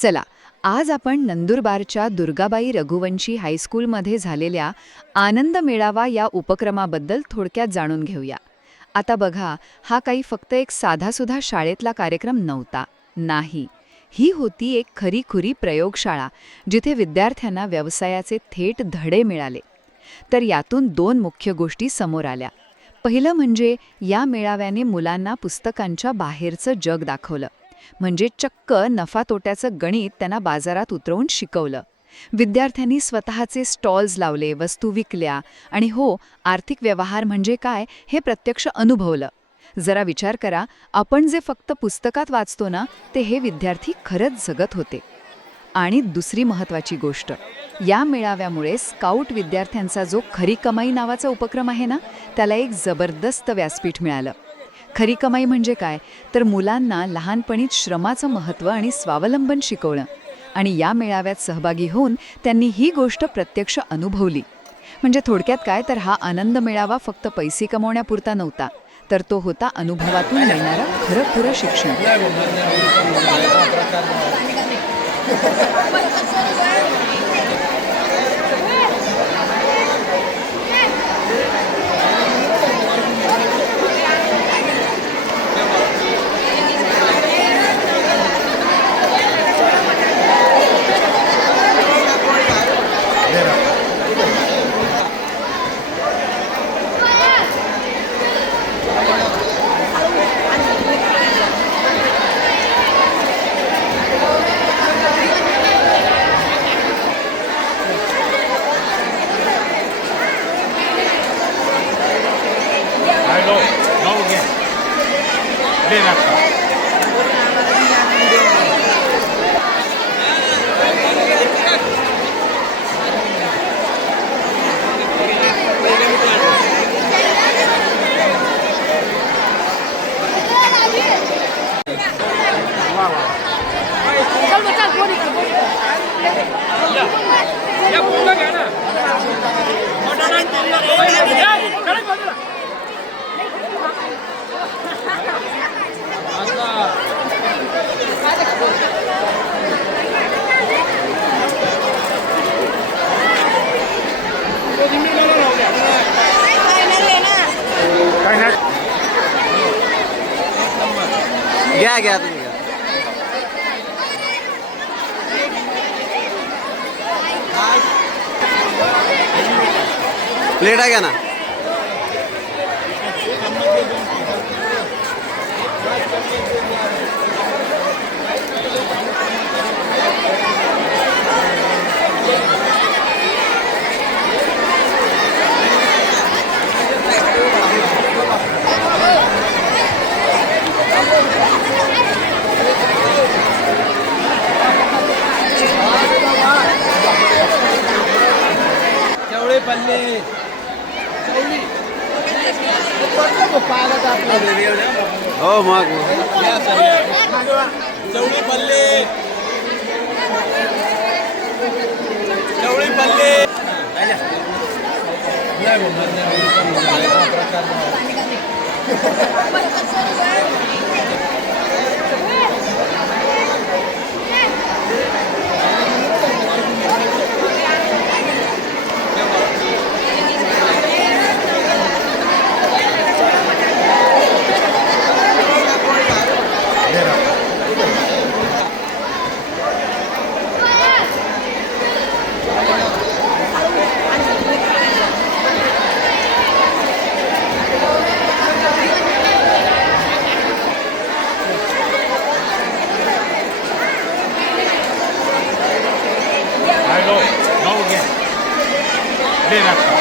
चला, आज आपण नंदुरबारच्या दुर्गाबाई रघुवंशी हायस्कूलमध्ये झालेल्या आनंद मेळावा या उपक्रमाबद्दल थोडक्यात जाणून घेऊया. आता बघा, हा काही फक्त एक साधासुधा शाळेतला कार्यक्रम नव्हता. नाही, ही होती एक खरीखुरी प्रयोगशाळा, जिथे विद्यार्थ्यांना व्यवसायाचे थेट धडे मिळाले. तर यातून दोन मुख्य गोष्टी समोर आल्या. पहिलं म्हणजे या मेळाव्याने मुलांना पुस्तकांच्या बाहेरचं जग दाखवलं. म्हणजे चक्क नफा-तोट्याचं गणित त्यांना बाजारात उतरवून शिकवलं. विद्यार्थ्यांनी स्वतःचे स्टॉल्स लावले, वस्तू विकल्या आणि हो, आर्थिक व्यवहार म्हणजे काय हे प्रत्यक्ष अनुभवलं. जरा विचार करा, आपण जे फक्त पुस्तकात वाचतो ना, ते हे विद्यार्थी खरंच जगत होते. आणि दुसरी महत्त्वाची गोष्ट, या मेळाव्यामुळे स्काउट विद्यार्थ्यांचा जो खरी कमाई नावाचा उपक्रम आहे ना, त्याला एक जबरदस्त व्यासपीठ मिळालं. खरी कमाई म्हणजे काय? तर मुलांना लहानपणीच श्रमाचं महत्त्व आणि स्वावलंबन शिकवणं. आणि या मेळाव्यात सहभागी होऊन त्यांनी ही गोष्ट प्रत्यक्ष अनुभवली. म्हणजे थोडक्यात काय, तर हा आनंद मेळावा फक्त पैसे कमवण्यापुरता नव्हता, तर तो होता अनुभवातून मिळणारं खरं शिक्षण. No, no again. Then after. या पूर्ण घ्या ना. घ्या घ्या तुम्ही घ्या. प्लेटा घ्या ना. तेवढे पल्ले हो मग चवळी पल्ले चवळी पल्ले No again. Then after.